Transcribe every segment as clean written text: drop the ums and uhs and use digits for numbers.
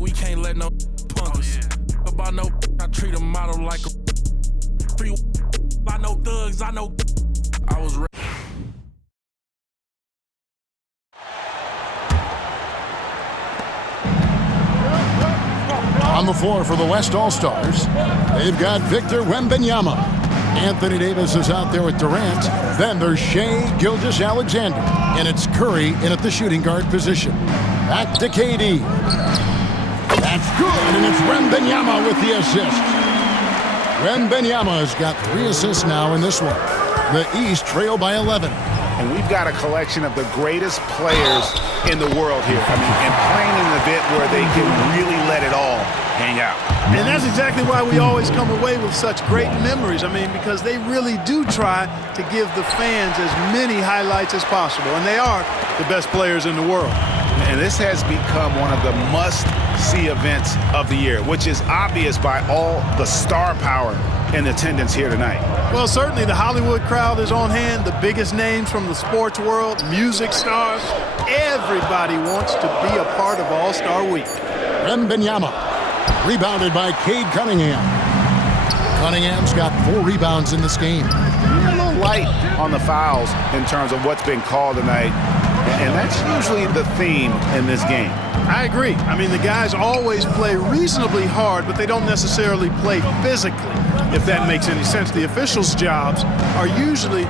We can't let no punk us. About no, I treat a model like a free. I know thugs, I know. I was ready. On the floor for the West All-Stars, they've got Victor Wembanyama. Anthony Davis is out there with Durant. Then there's Shai Gilgeous-Alexander. And it's Curry in at the shooting guard position. Back to KD. That's good, and it's Wembanyama with the assist. Wembanyama's got 3 assists now in this one. The East trail by 11. And we've got a collection of the greatest players in the world here. I mean, and playing in an event where they can really let it all hang out. And that's exactly why we always come away with such great memories. I mean, because they really do try to give the fans as many highlights as possible. And they are the best players in the world. And this has become one of the must-see events of the year, which is obvious by all the star power in attendance here tonight. Well, certainly the Hollywood crowd is on hand, the biggest names from the sports world, music stars. Everybody wants to be a part of All-Star Week. Wembanyama, rebounded by Cade Cunningham. Cunningham's got 4 rebounds in this game. A little light on the fouls in terms of what's been called tonight. And that's usually the theme in this game. I agree. I mean, the guys always play reasonably hard, but they don't necessarily play physically, if that makes any sense. The officials' jobs are usually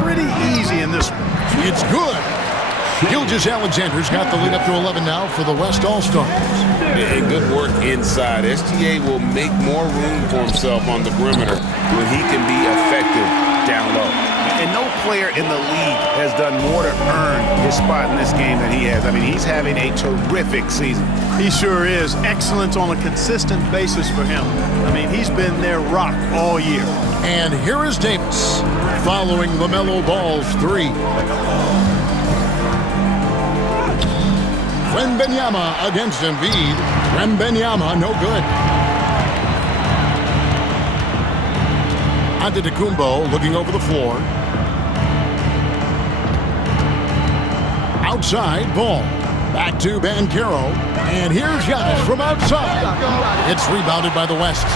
pretty easy in this one. It's good. Gilgeous-Alexander's got the lead up to 11 now for the West All-Stars. And good work inside. SGA will make more room for himself on the perimeter when he can be effective down low. And no player in the league has done more to earn his spot in this game than he has. I mean, he's having a terrific season. He sure is. Excellence on a consistent basis for him. I mean, he's been their rock all year. And here is Davis following LaMelo Ball's 3. Wembanyama against Embiid. Wembanyama, no good. Antetokounmpo looking over the floor. Outside, Ball. Back to Banchero. And here's Giannis from outside. It's rebounded by the West.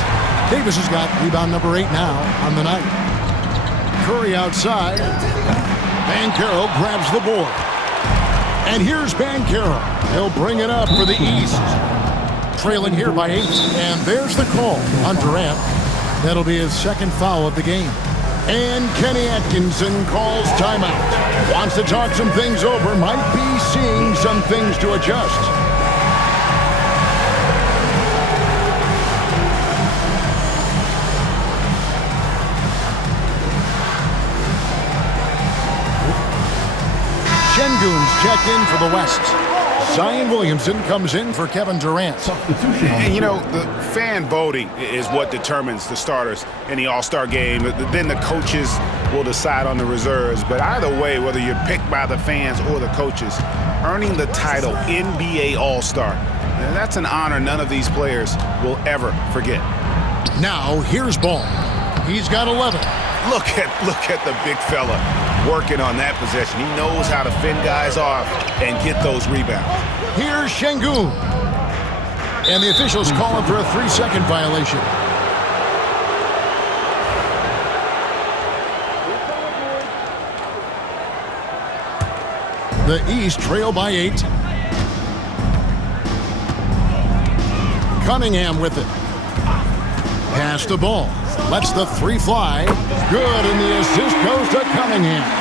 Davis has got rebound number 8 now on the night. Curry outside. Banchero grabs the board. And here's Banchero. He'll bring it up for the East. Trailing here by 8. And there's the call on Durant. That'll be his 2nd foul of the game. And Kenny Atkinson calls timeout. Wants to talk some things over. Might be seeing some things to adjust. Şengün's checked in for the West. Zion Williamson comes in for Kevin Durant. And, you know, the fan voting is what determines the starters in the All-Star game. Then the coaches will decide on the reserves. But either way, whether you're picked by the fans or the coaches, earning the title NBA All-Star, that's an honor none of these players will ever forget. Now, here's Ball. He's got 11. Look at the big fella working on that possession. He knows how to fend guys off and get those rebounds. Here's Şengün. And the officials call him for a 3-second violation. The East trail by 8. Cunningham with it. Pass the ball. Lets the 3 fly. Good, and the assist goes to Cunningham.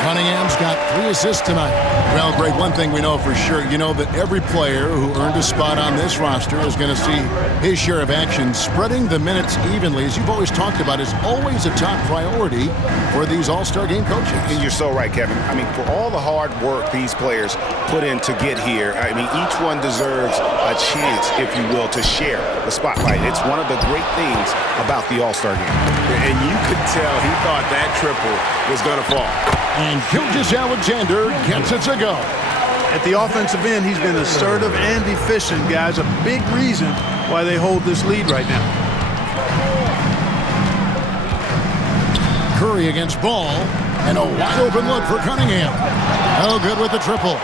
Cunningham's got 3 assists tonight. Well, Greg, one thing we know for sure, you know that every player who earned a spot on this roster is going to see his share of action. Spreading the minutes evenly, as you've always talked about, is always a top priority for these All-Star game coaches. And you're so right, Kevin. I mean, for all the hard work these players put in to get here, I mean, each one deserves a chance, if you will, to share the spotlight. It's one of the great things about the All-Star game. And you could tell he thought that triple was going to fall. And Gilgeous-Alexander gets it to go. At the offensive end, he's been assertive and efficient, guys. A big reason why they hold this lead right now. Curry against Ball. And a wide open look for Cunningham. Oh, good with the triple.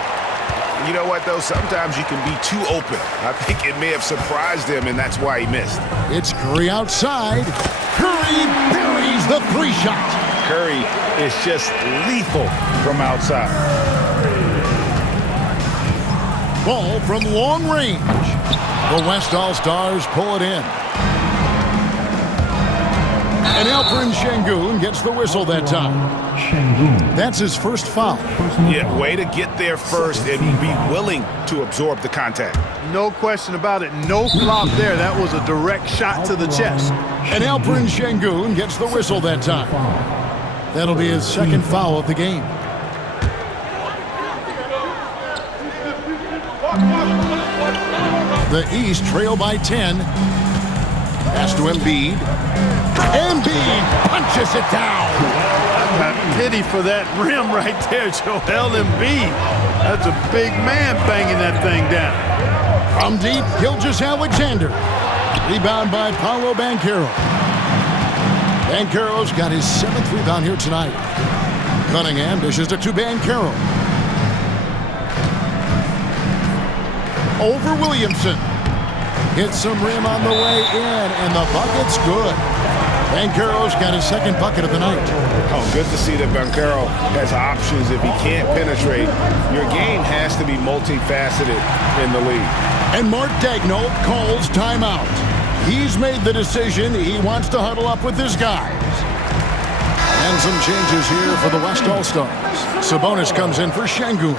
You know what, though? Sometimes you can be too open. I think it may have surprised him, and that's why he missed. It's Curry outside. Curry buries the three-shot. Curry is just lethal from outside. Ball from long range. The West All-Stars pull it in. And Alperen Sengun gets the whistle that time. That's his first foul. Yeah, way to get there first and be willing to absorb the contact. No question about it. No flop there. That was a direct shot to the chest. And Alperen Sengun gets the whistle that time. That'll be his second foul of the game. The East trail by 10. Pass to Embiid. Embiid punches it down. Got pity for that rim right there, Joel Embiid. That's a big man banging that thing down. From deep, Gilgeous-Alexander. Rebound by Paolo Banchero. Banchero's got his 7th rebound here tonight. Cunningham dishes it to Banchero. Over Williamson. Hits some rim on the way in, and the bucket's good. Banchero's got his second bucket of the night. Oh, good to see that Banchero has options if he can't penetrate. Your game has to be multifaceted in the league. And Mark Daigneault calls timeout. He's made the decision. He wants to huddle up with his guys. And some changes here for the West All-Stars. Sabonis comes in for Sengun.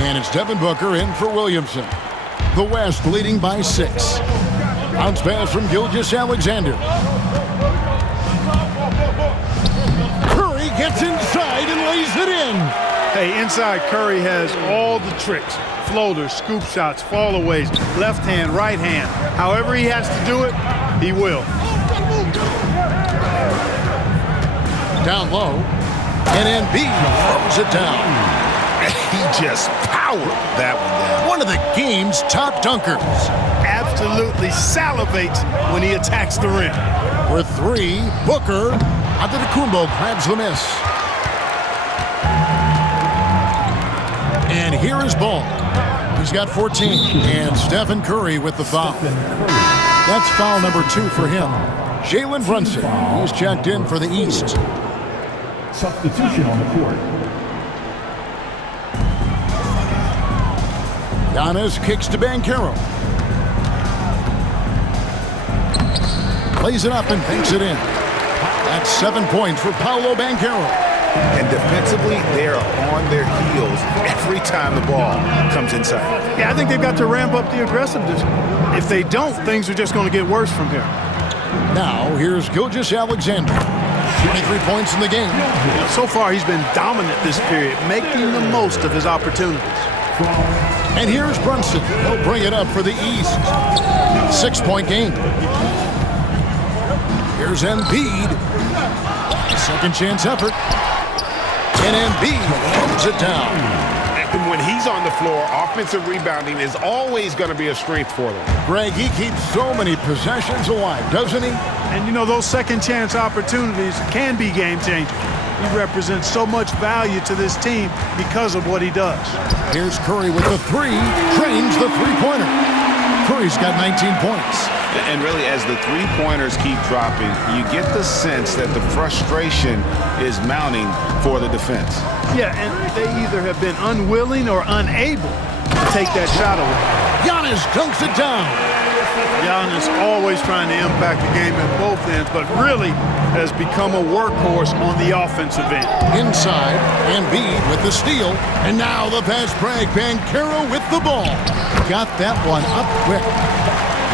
And it's Devin Booker in for Williamson. The West leading by 6. Bounce pass from Gilgeous-Alexander. Curry gets inside and lays it in. Hey, inside Curry has all the tricks. Floaters, scoop shots, fallaways, left hand, right hand. However he has to do it, he will. Down low. And Embiid throws it down. He just powered that one down. One of the game's top dunkers. Absolutely salivates when he attacks the rim. For 3, Booker. Antetokounmpo grabs the miss. And here is Ball. He's got 14. And Stephen Curry with the foul. That's foul number 2 for him. Jalen Brunson, who's checked in for the East. Substitution on the court. Giannis kicks to Banchero. Plays it up and banks it in. That's 7 points for Paolo Banchero. And defensively, they're on their heels every time the ball comes inside. Yeah, I think they've got to ramp up the aggressiveness. If they don't, things are just going to get worse from here. Now, here's Gilgeous-Alexander. 23 points in the game. So far, he's been dominant this period, making the most of his opportunities. And here's Brunson. He'll bring it up for the East. 6-point game. Here's Embiid. Second chance effort. And Embiid throws it down. And when he's on the floor, offensive rebounding is always going to be a strength for them. Greg, he keeps so many possessions alive, doesn't he? And you know, those second chance opportunities can be game changers. He represents so much value to this team because of what he does. Here's Curry with the 3. Trains the three-pointer. Curry's got 19 points. And really, as the three-pointers keep dropping, you get the sense that the frustration is mounting for the defense. Yeah, and they either have been unwilling or unable to take that shot away. Giannis dunks it down. Giannis always trying to impact the game at both ends, but really has become a workhorse on the offensive end. Inside, Embiid with the steal. And now the pass break. Banchero with the ball. Got that one up quick.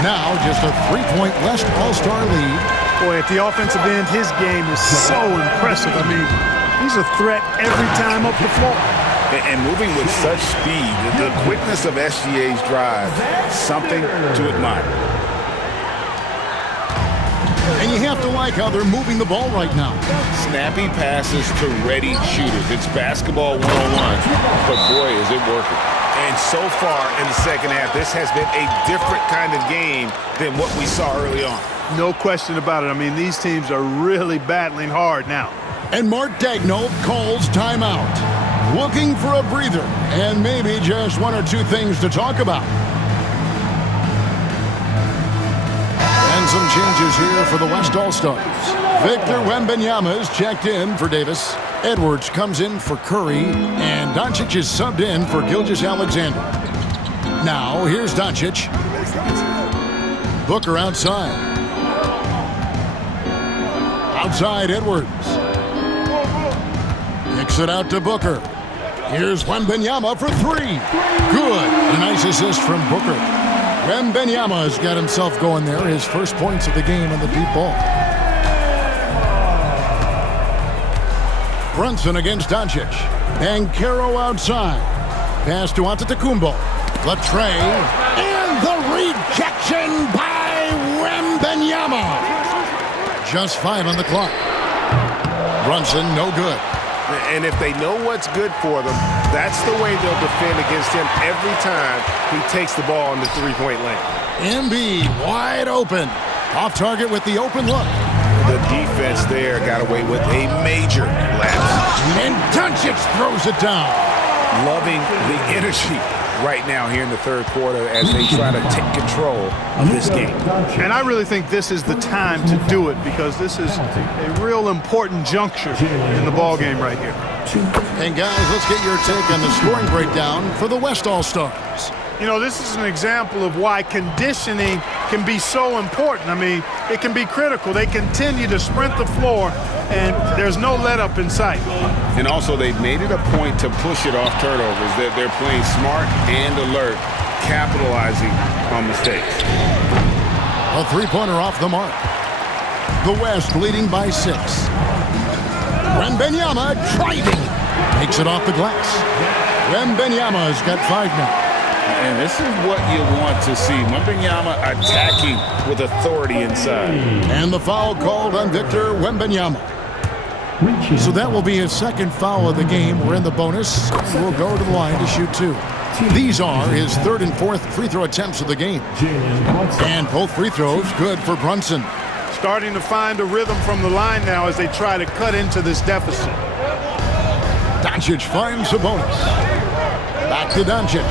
Now just a 3-point West All-Star lead. Boy, at the offensive end, his game is so impressive. I mean, he's a threat every time up the floor. And moving with such speed, the quickness of SGA's drive, something to admire. And you have to like how they're moving the ball right now. Snappy passes to ready shooters. It's basketball 101, but boy, is it working. And so far in the second half, this has been a different kind of game than what we saw early on. No question about it. I mean, these teams are really battling hard now. And Mark Daigneault calls timeout. looking for a breather and maybe just one or two things to talk about. And some changes here for the West All-Stars. Victor Wembanyama is checked in for Davis. Edwards comes in for Curry, and Doncic is subbed in for Gilgeous-Alexander. Now, here's Doncic. Booker outside. Outside, Edwards. Kicks it out to Booker. Here's Wembanyama for three. Good. A nice assist from Booker. Wembanyama has got himself going there. His first points of the game on the deep ball. Brunson against Doncic. Banchero outside. Pass to Antetokounmpo. Latre. And the rejection by Wembanyama. Just 5 on the clock. Brunson, no good. And if they know what's good for them, that's the way they'll defend against him every time he takes the ball in the three-point lane. Embiid wide open. Off target with the open look. The defense there got away with a major lapse. And Doncic throws it down. Loving the energy right now here in the third quarter as they try to take control of this game. And I really think this is the time to do it because this is a real important juncture in the ball game right here. And guys, let's get your take on the scoring breakdown for the West All-Stars. You know, this is an example of why conditioning can be so important. I mean, it can be critical. They continue to sprint the floor, and there's no let-up in sight. And also, they've made it a point to push it off turnovers. They're playing smart and alert, capitalizing on mistakes. A three-pointer off the mark. The West leading by 6. Wembanyama driving. Takes it off the glass. Wembanyama's got 5 now. And this is what you want to see. Wembanyama attacking with authority inside. And the foul called on Victor Wembanyama. So that will be his second foul of the game. We're in the bonus. We'll go to the line to shoot 2. These are his third and fourth free throw attempts of the game. And both free throws good for Brunson. Starting to find a rhythm from the line now as they try to cut into this deficit. Doncic finds the bonus. Back to Doncic.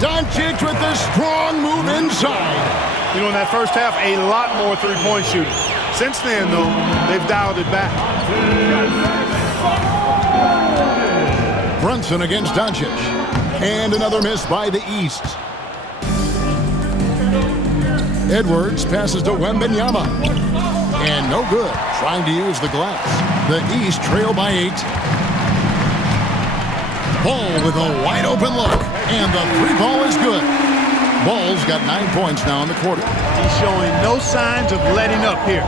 Doncic with a strong move inside. You know, in that first half, a lot more three-point shooting. Since then, though, they've dialed it back. Brunson against Doncic. And another miss by the East. Edwards passes to Wembanyama. And no good, trying to use the glass. The East trail by 8. Ball with a wide open look. And the 3-ball is good. Ball's got 9 points now in the quarter. He's showing no signs of letting up here.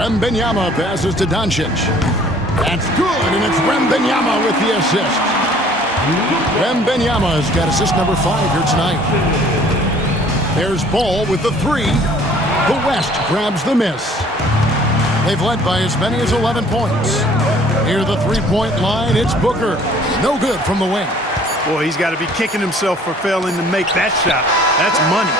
Wembanyama passes to Doncic. That's good, and it's Wembanyama with the assist. Wembanyama's got assist number 5 here tonight. There's Ball with the 3. The West grabs the miss. They've led by as many as 11 points. Near the three-point line, it's Booker. No good from the wing. Boy, he's got to be kicking himself for failing to make that shot. That's money.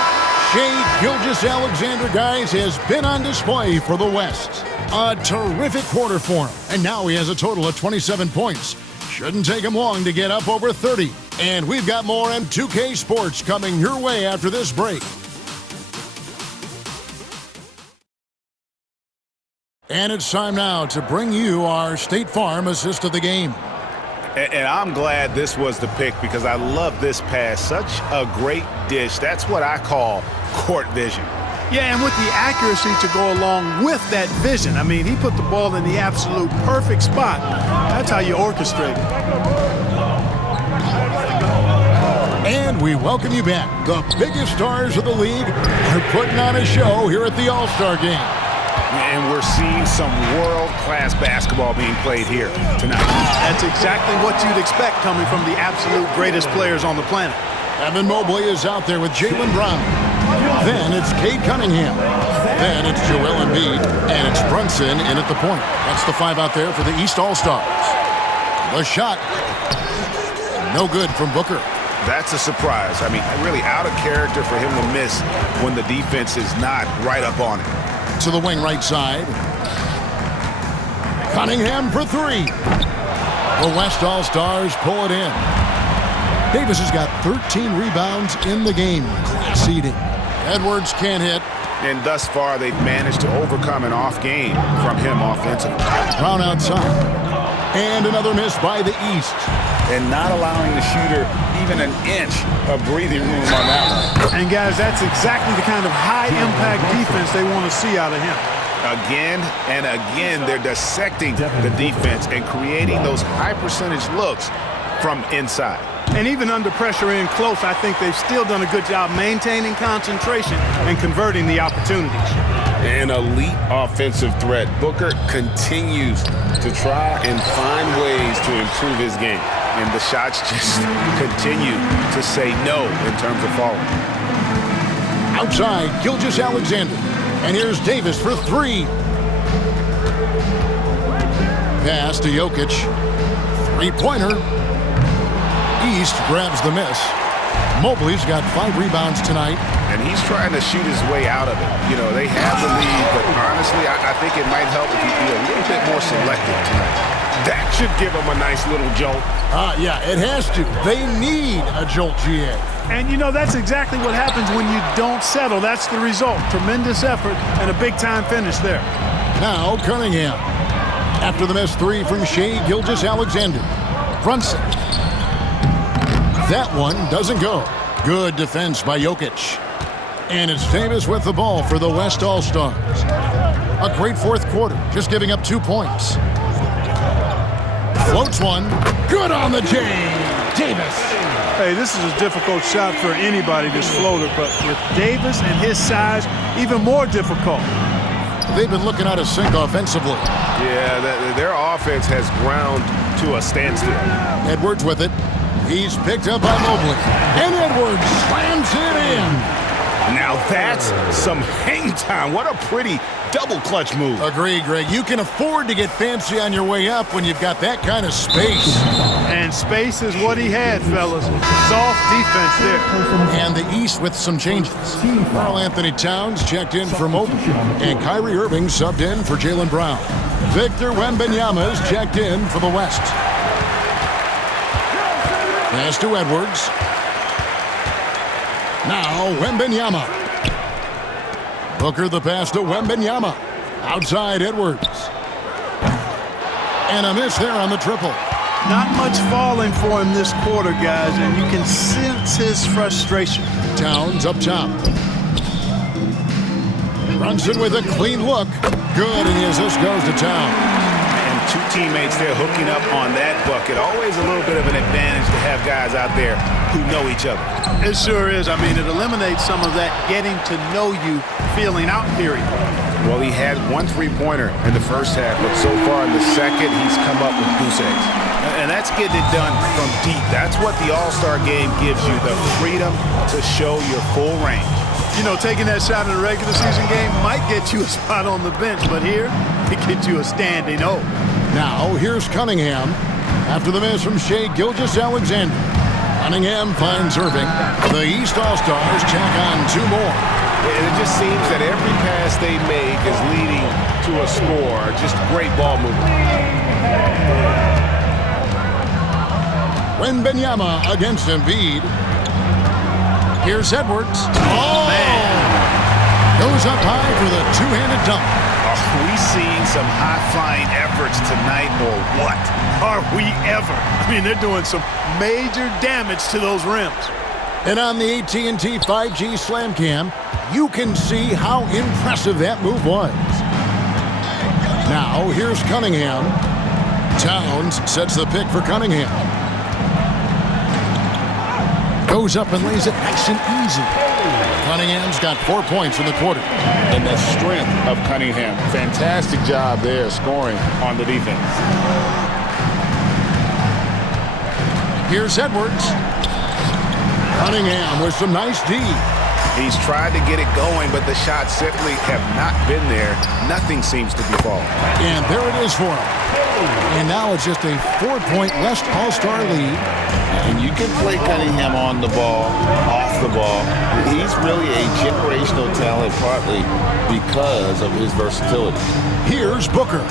Shai Gilgeous-Alexander, guys, has been on display for the West. A terrific quarter for him. And now he has a total of 27 points. Shouldn't take him long to get up over 30. And we've got more M2K Sports coming your way after this break. And it's time now to bring you our State Farm assist of the game. And I'm glad this was the pick because I love this pass. Such a great dish. That's what I call court vision. Yeah, and with the accuracy to go along with that vision. I mean, he put the ball in the absolute perfect spot. That's how you orchestrate it. And we welcome you back. The biggest stars of the league are putting on a show here at the All-Star Game. And we're seeing some world-class basketball being played here tonight. That's exactly what you'd expect coming from the absolute greatest players on the planet. Evan Mobley is out there with Jaylen Brown. Then it's Cade Cunningham. Then it's Joel Embiid. And it's Brunson in at the point. That's the 5 out there for the East All-Stars. The shot. No good from Booker. That's a surprise. I mean, really out of character for him to miss when the defense is not right up on it. To the wing right side. Cunningham for three. The West All-Stars pull it in. Davis has got 13 rebounds in the game. Class eating. Edwards can't hit. And thus far, they've managed to overcome an off game from him offensively. Brown outside. And another miss by the East. And not allowing the shooter even an inch of breathing room on that one. And, guys, that's exactly the kind of high-impact defense they want to see out of him. Again and again, they're dissecting the defense and creating those high-percentage looks from inside. And even under pressure in close, I think they've still done a good job maintaining concentration and converting the opportunities. An elite offensive threat. Booker continues to try and find ways to improve his game. And the shots just continue to say no in terms of falling. Outside, Gilgeous-Alexander. And here's Davis for three. Pass to Jokic. Three-pointer. East grabs the miss. Mobley's got 5 rebounds tonight. And he's trying to shoot his way out of it. You know, they have the lead, but honestly, I think it might help if he'd be a little bit more selective tonight. That should give him a nice little jolt. Yeah, it has to. They need a jolt, GA. And, you know, that's exactly what happens when you don't settle. That's the result. Tremendous effort and a big-time finish there. Now Cunningham. After the missed three from Shai Gilgeous-Alexander. Brunson. That one doesn't go. Good defense by Jokic. And it's Davis with the ball for the West All-Stars. A great fourth quarter, just giving up 2 points. Floats one. Good on the J. Davis. Hey, this is a difficult shot for anybody, this floater, but with Davis and his size, even more difficult. They've been looking out of sync offensively. Yeah, their offense has ground to a standstill. Edwards with it. He's picked up by Mobley. And Edwards slams it in. Now that's some hang time. What a pretty double clutch move. Agreed, Greg. You can afford to get fancy on your way up when you've got that kind of space. And space is what he had, fellas. Soft defense there. And the East with some changes. Karl Anthony Towns checked in for Mobley. And Kyrie Irving subbed in for Jaylen Brown. Victor Wembanyama's checked in for the West. Pass to Edwards. Now Wembanyama. Booker the pass to Wembanyama. Outside Edwards. And a miss there on the triple. Not much falling for him this quarter, guys, and you can sense his frustration. Towns up top. Brunson with a clean look. Good, and the assist goes to Towns. And two teammates there hooking up on that bucket. Always a little bit of an advantage to have guys out there who know each other. It sure is. I mean, it eliminates some of that getting to know you feeling out period. Well, he had 1 3-pointer in the first half, but so far in the second, he's come up with goose eggs. And that's getting it done from deep. That's what the All-Star game gives you, the freedom to show your full range. You know, taking that shot in a regular season game might get you a spot on the bench, but here, it gets you a standing O. Now, here's Cunningham. After the miss from Shai Gilgeous-Alexander. Cunningham finds Irving. The East All-Stars check on 2 more. And it just seems that every pass they make is leading to a score. Just great ball movement. Wembanyama against Embiid. Here's Edwards. Oh, man. Goes up high for the two-handed dunk. Are we seeing some high-flying efforts tonight or what? Are we ever? I mean, they're doing some major damage to those rims. And on the AT&T 5G Slam Cam, you can see how impressive that move was. Now, here's Cunningham. Towns sets the pick for Cunningham. Goes up and lays it nice and easy. Cunningham's got 4 points in the quarter. And the strength of Cunningham. Fantastic job there scoring on the defense. Here's Edwards. Cunningham with some nice D. He's tried to get it going, but the shots simply have not been there. Nothing seems to be falling. And there it is for him. And now it's just a 4-point West All-Star lead. And you can play Cunningham on the ball, off the ball. He's really a generational talent, partly because of his versatility. Here's Booker.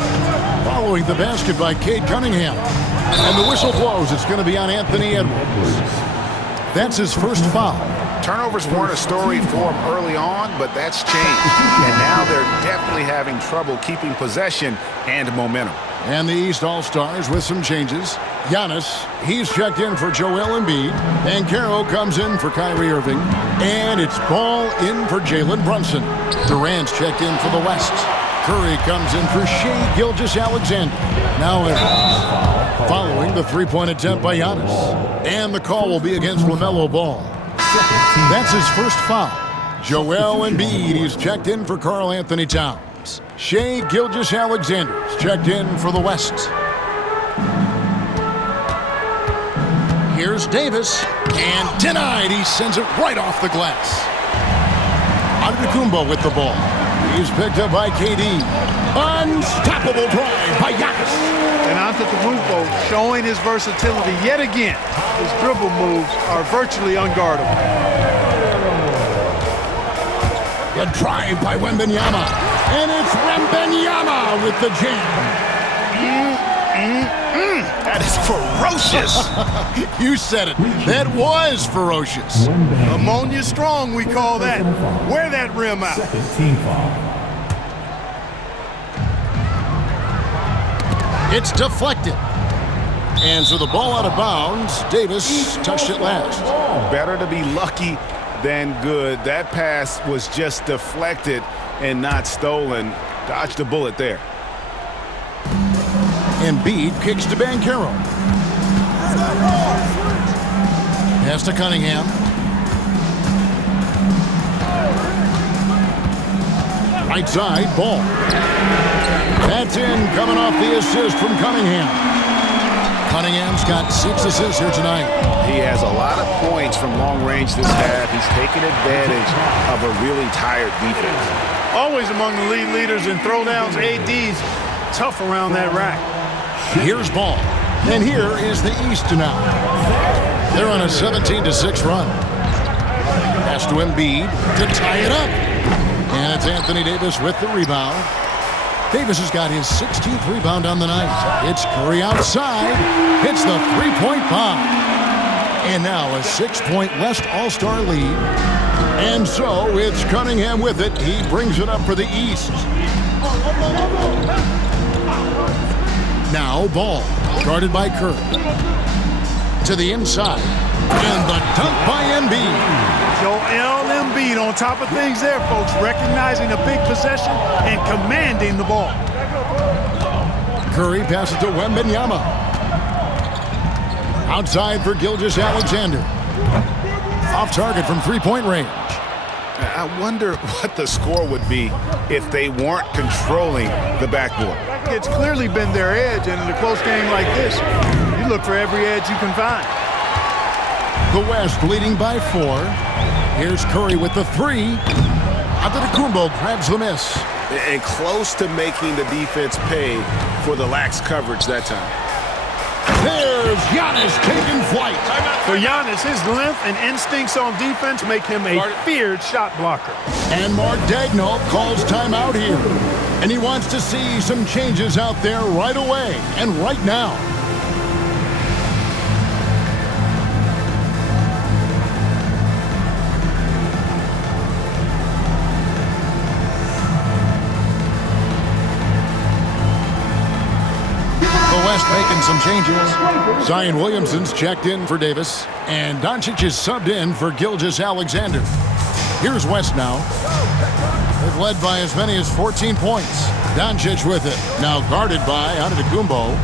Following the basket by Cade Cunningham. And the whistle blows. It's going to be on Anthony Edwards. That's his first foul. Turnovers weren't a story for him early on, but that's changed. And now they're definitely having trouble keeping possession and momentum. And the East All-Stars with some changes. Giannis, he's checked in for Joel Embiid. Banchero comes in for Kyrie Irving. And it's Ball in for Jalen Brunson. Durant's checked in for the West. Curry comes in for Shai Gilgeous-Alexander. Now Edwards, following the three-point attempt by Giannis. And the call will be against LaMelo Ball. That's his first foul. Joel Embiid is checked in for Karl Anthony Towns. Shai Gilgeous-Alexander is checked in for the West. Here's Davis, and denied. He sends it right off the glass. Antetokounmpo with the ball. He's picked up by KD. Unstoppable drive by Giannis. And Antetokounmpo showing his versatility yet again. His dribble moves are virtually unguardable. A drive by Wembanyama. And it's Wembanyama with the jam. That is ferocious. You said it. That was ferocious. Ammonia strong, we call that. Wear that rim out. Second team foul. It's deflected. And so the ball out of bounds. Davis touched it last. Better to be lucky than good. That pass was just deflected and not stolen. Dodged a bullet there. Embiid kicks to Banchero. Pass to Cunningham. Right side, Ball. That's in, coming off the assist from Cunningham. Cunningham's got 6 assists here tonight. He has a lot of points from long range this half. He's taken advantage of a really tired defense. Always among the league leaders in throwdowns. AD's tough around that rack. Here's Ball. And here is the East now. They're on a 17-6 run. Pass to Embiid to tie it up. And it's Anthony Davis with the rebound. Davis has got his 16th rebound on the night. It's Curry outside. Hits the three-point bomb. And now a 6-point West All-Star lead. And so it's Cunningham with it. He brings it up for the East. Now Ball, guarded by Curry. To the inside. And the dunk by Embiid. Joel Embiid on top of things there, folks. Recognizing a big possession and commanding the ball. Curry passes to Wembanyama. Outside for Gilgeous-Alexander. Off target from three-point range. I wonder what the score would be if they weren't controlling the backboard. It's clearly been their edge, and in a close game like this, you look for every edge you can find. The West leading by 4. Here's Curry with the 3. Antetokounmpo grabs the miss. And close to making the defense pay for the lax coverage that time. There's Giannis taking flight. For Giannis, his length and instincts on defense make him a feared shot blocker. And Mark Daigneault calls timeout here. And he wants to see some changes out there right away and right now. West making some changes. Zion Williamson's checked in for Davis, and Doncic is subbed in for Gilgeous-Alexander. Here's West now. They've led by as many as 14 points. Doncic with it, now guarded by Antetokounmpo.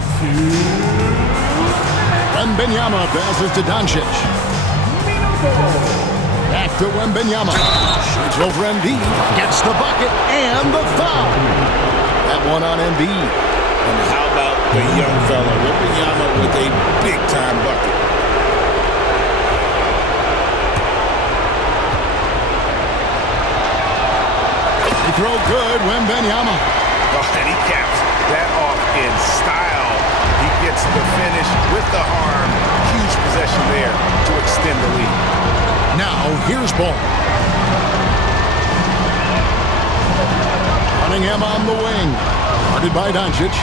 Wembanyama passes to Doncic. Back to Wembanyama. Shoots over Embiid, gets the bucket, and the foul. That one on Embiid. And how about the young fella, Wembanyama, with a big-time bucket. throw good, Wembanyama. Oh, and he caps that off in style. He gets the finish with the arm. Huge possession there to extend the lead. Now, here's Ball. Cunningham on the wing. Guarded by Doncic.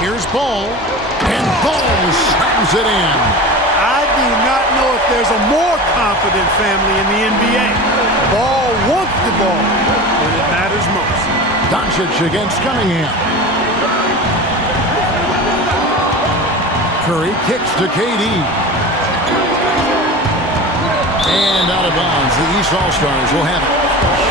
Here's Ball. And Ball slams it in. I do not know if there's a more confident family in the NBA. Ball wants the ball when it matters most. Doncic against Cunningham. Curry kicks to KD. And out of bounds. The East All-Stars will have it.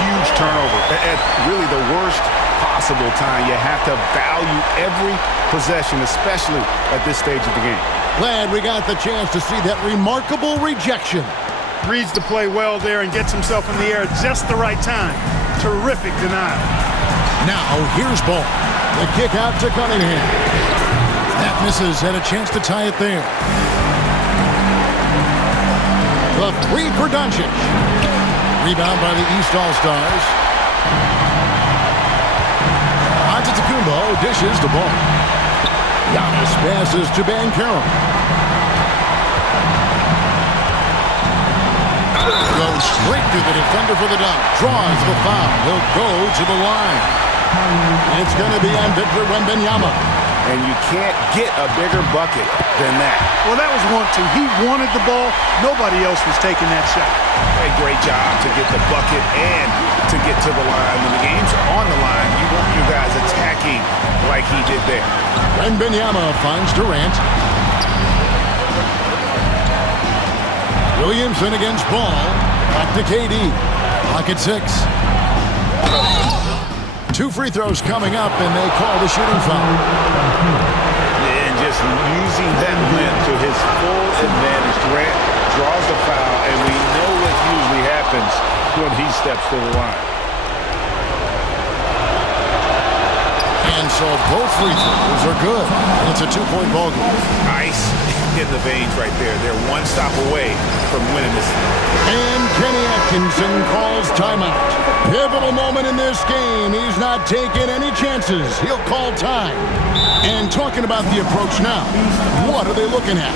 Huge turnover at really the worst possible time. You have to value every possession, especially at this stage of the game. Glad we got the chance to see that remarkable rejection. Reads the play well there and gets himself in the air at just the right time. Terrific denial. Now, here's Ball. The kick out to Cunningham. That misses. Had a chance to tie it there. The three for Doncic. Rebound by the East All-Stars. Antetokounmpo dishes the ball. Giannis passes to Banchero. Goes straight to the defender for the dunk. Draws the foul. He'll go to the line. It's going to be on Victor Wembanyama. And you can't get a bigger bucket than that. Well, that was 1-2. He wanted the ball. Nobody else was taking that shot. A great job to get the bucket and to get to the line. When the game's on the line, you want your guys attacking like he did there. Wembanyama finds Durant. Williamson against Ball. Back to KD. Clock at 6. 2 free throws coming up, and they call the shooting foul. And just using that length to his full advantage. Durant draws the foul, and we know what usually happens when he steps to the line. And so both free throws are good. And it's a 2-point ball game. Ice in the veins right there. They're one stop away from winning this. And Kenny Atkinson calls timeout. Pivotal moment in this game. He's not taking any chances. He'll call time. And talking about the approach now, what are they looking at?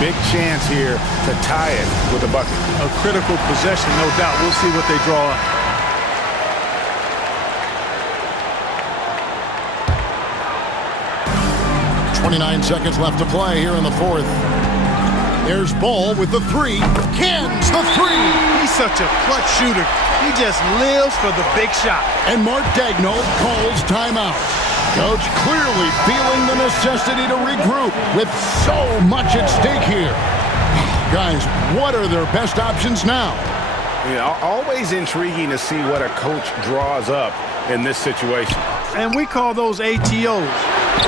Big chance here to tie it with a bucket. A critical possession, no doubt. We'll see what they draw up. Seconds left to play here in the fourth. There's Ball with the 3. Cans the 3. He's such a clutch shooter. He just lives for the big shot. And Mark Daigneault calls timeout. Coach clearly feeling the necessity to regroup with so much at stake here. Guys, what are their best options now? Yeah, always intriguing to see what a coach draws up in this situation. And we call those ATOs,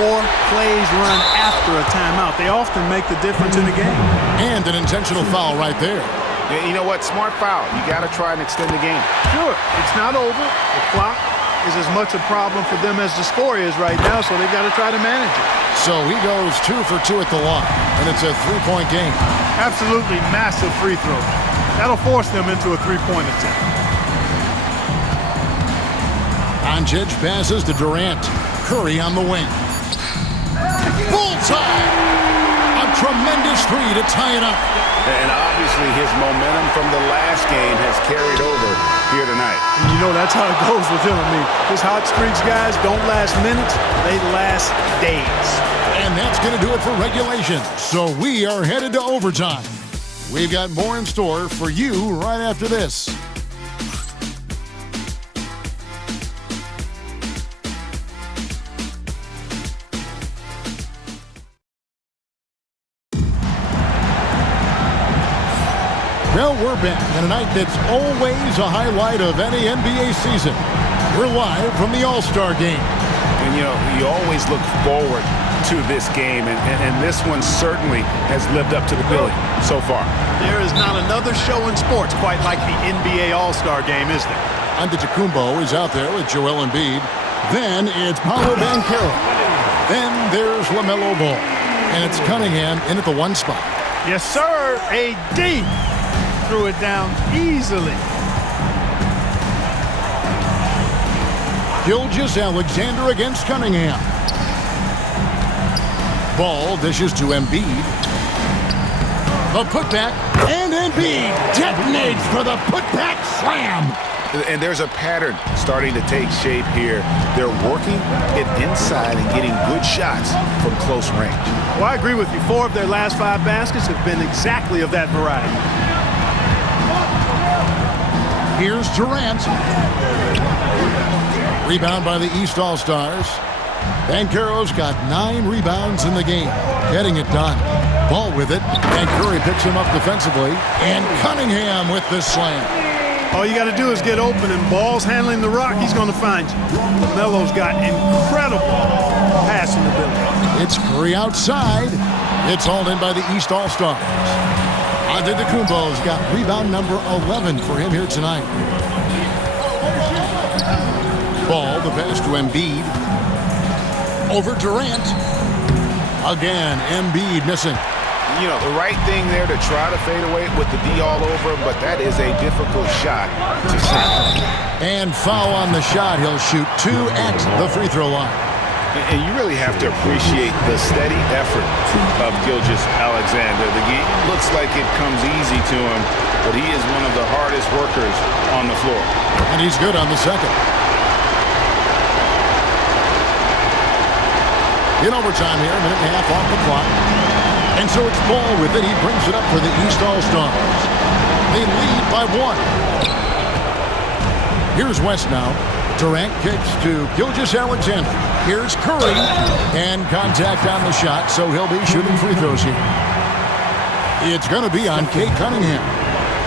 or plays run after a timeout. They often make the difference in the game. And an intentional foul right there. Yeah, you know what? Smart foul. You got to try and extend the game. Sure, it's not over. The clock is as much a problem for them as the score is right now, so they've got to try to manage it. So he goes 2 for 2 at the line, and it's a 3-point game. Absolutely massive free throw. That'll force them into a 3-point attempt. Doncic passes to Durant. Curry on the wing. Bullseye! A tremendous 3 to tie it up. And obviously his momentum from the last game has carried over here tonight. And you know, that's how it goes with him. I mean, his hot streaks, guys, don't last minutes. They last days. And that's going to do it for regulation. So we are headed to overtime. We've got more in store for you right after this. Well, we're back on a night that's always a highlight of any NBA season. We're live from the All-Star Game. And, you know, you always look forward to this game, and this one certainly has lived up to the billing so far. There is not another show in sports quite like the NBA All-Star Game, is there? Antetokounmpo is out there with Joel Embiid. Then it's Paolo Banchero. Then there's LaMelo Ball. And it's Cunningham in at the 1 spot. Yes, sir. AD threw it down easily. Gilgeous-Alexander against Cunningham. Ball dishes to Embiid. The putback, and Embiid detonates for the putback slam. And there's a pattern starting to take shape here. They're working it inside and getting good shots from close range. Well, I agree with you. 4 of their last 5 baskets have been exactly of that variety. Here's Durant. Rebound by the East All-Stars. Banchero's got 9 rebounds in the game, getting it done. Ball with it, and Curry picks him up defensively, and Cunningham with the slam. All you got to do is get open, and Ball's handling the rock, he's going to find you. LaMelo's got incredible passing ability. It's Curry outside. It's hauled in by the East All-Stars. Antetokounmpo's got rebound number 11 for him here tonight. Ball, the pass to Embiid. Over Durant. Again, Embiid missing. You know, the right thing there to try to fade away with the D all over, but that is a difficult shot to sink. And foul on the shot. He'll shoot 2 at the free throw line. And you really have to appreciate the steady effort of Gilgeous-Alexander. The game looks like it comes easy to him, but he is one of the hardest workers on the floor. And he's good on the second. In overtime here, a minute and a half off the clock. And so it's Ball with it. He brings it up for the East All-Stars. They lead by 1. Here's West now. Durant kicks to Gilgeous-Alexander. Here's Curry. And contact on the shot, so he'll be shooting free throws here. It's going to be on Cade Cunningham.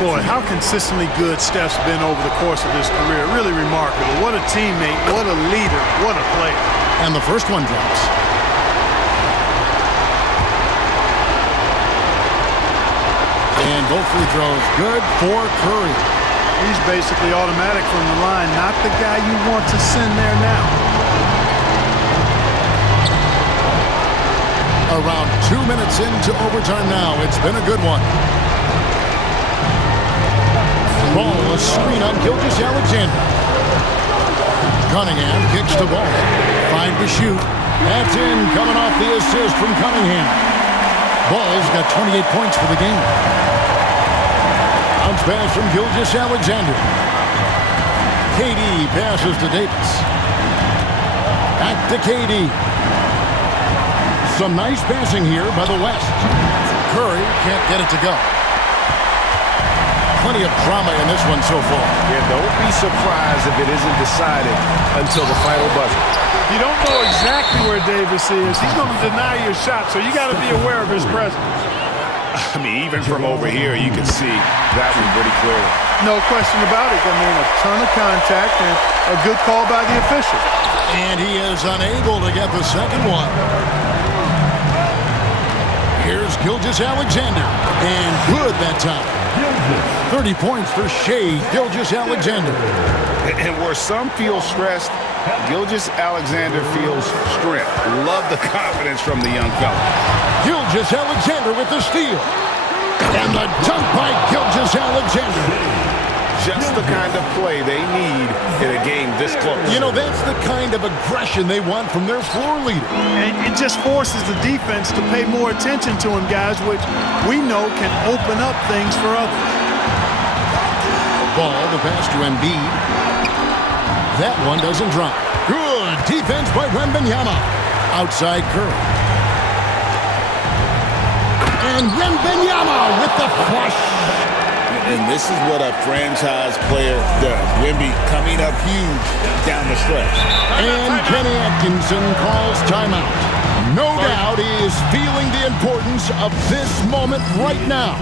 Boy, how consistently good Steph's been over the course of his career. Really remarkable. What a teammate, what a leader, what a player. And the first one drops. And both free throws good for Curry. He's basically automatic from the line, not the guy you want to send there now. Around 2 minutes into overtime now. It's been a good one. Ball, a screen on Gilgeous-Alexander. Cunningham kicks the ball. 5 to shoot. That's in, coming off the assist from Cunningham. Ball's got 28 points for the game. Bounce pass from Gilgeous-Alexander. KD passes to Davis. Back to KD. Some nice passing here by the West. Curry can't get it to go. Plenty of drama in this one so far. Yeah, don't be surprised if it isn't decided until the final buzzer. You don't know exactly where Davis is. He's going to deny your shot, so you got to be aware of his presence. I mean, even from over here, you can see that one pretty clearly. No question about it. I mean, a ton of contact and a good call by the official. And he is unable to get the second one. Here's Gilgeous-Alexander. And good that time. 30 points for Shai Gilgeous-Alexander. And where some feel stressed, Gilgeous-Alexander feels strength. Love the confidence from the young fella. Gilgeous-Alexander with the steal. And the dunk by Gilgeous-Alexander. Just the kind of play they need in a game this close. You know, that's the kind of aggression they want from their floor leader. And it just forces the defense to pay more attention to him, guys, which we know can open up things for others. Ball, the pass to Embiid. That one doesn't drop. Good defense by Wembanyama. Outside Curry. And Wembanyama with the flush. And this is what a franchise player does. Wemby coming up huge down the stretch. And Kenny Atkinson calls timeout. No doubt he is feeling the importance of this moment right now.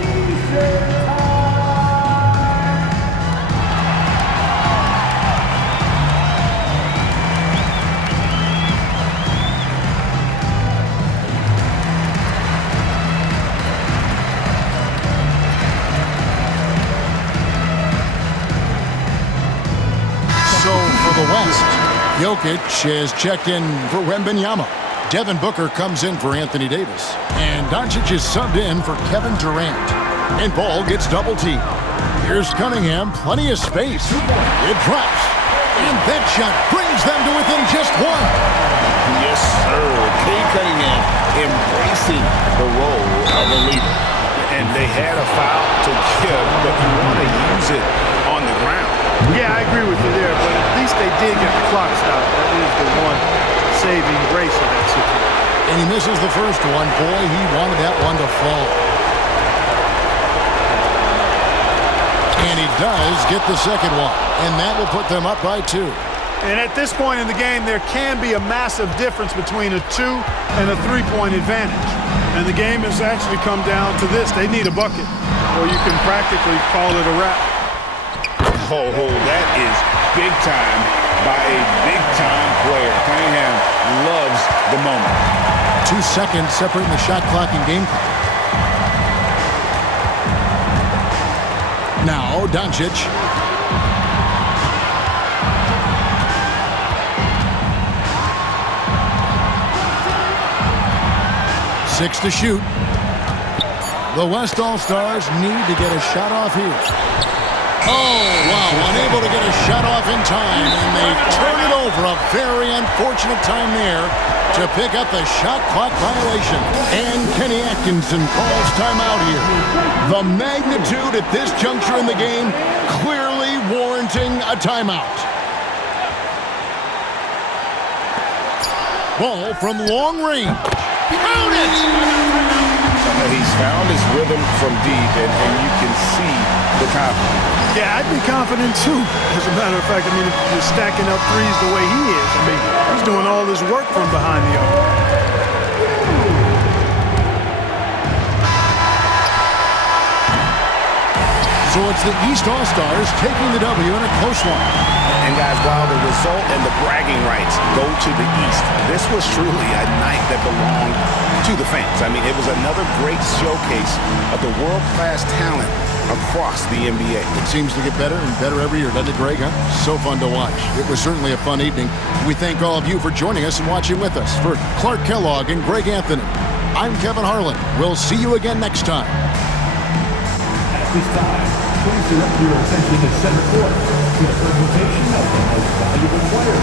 The West. Jokic has checked in for Wembanyama. Devin Booker comes in for Anthony Davis. And Doncic is subbed in for Kevin Durant. And Ball gets double teamed. Here's Cunningham, plenty of space. It drops. And that shot brings them to within just one. Yes, sir. Cade Cunningham embracing the role of a leader. And they had a foul to give, but you want to use it on the ground. Yeah, I agree with you there, but at least they did get the clock stopped. That is the one saving grace of that situation. And he misses the first one. Boy, he wanted that one to fall. And he does get the second one. And that will put them up by 2. And at this point in the game, there can be a massive difference between a 2 and a 3-point advantage. And the game has actually come down to this. They need a bucket, or you can practically call it a wrap. Oh, that is big time by a big-time player. Cunningham loves the moment. 2 seconds separating the shot clock and game clock. Now, Doncic. Six to shoot. The West All-Stars need to get a shot off here. Oh, wow, unable to get a shot off in time, and they turn it over. A very unfortunate time there to pick up the shot clock violation. And Kenny Atkinson calls timeout here. The magnitude at this juncture in the game clearly warranting a timeout. Ball from long range. Count it! He's found his rhythm from deep, and you can see the confidence. Yeah, I'd be confident too. As a matter of fact, I mean, if you're stacking up threes the way he is, I mean, he's doing all this work from behind the arc. So it's the East All-Stars taking the W in a close one. And guys, while the result and the bragging rights go to the East, this was truly a night that belonged to the fans. I mean, it was another great showcase of the world-class talent across the NBA. It seems to get better and better every year, doesn't it, Greg? Huh? So fun to watch. It was certainly a fun evening. We thank all of you for joining us and watching with us. For Clark Kellogg and Greg Anthony, I'm Kevin Harlan. We'll see you again next time. At this time, please direct your attention to center court to the presentation of the most valuable player.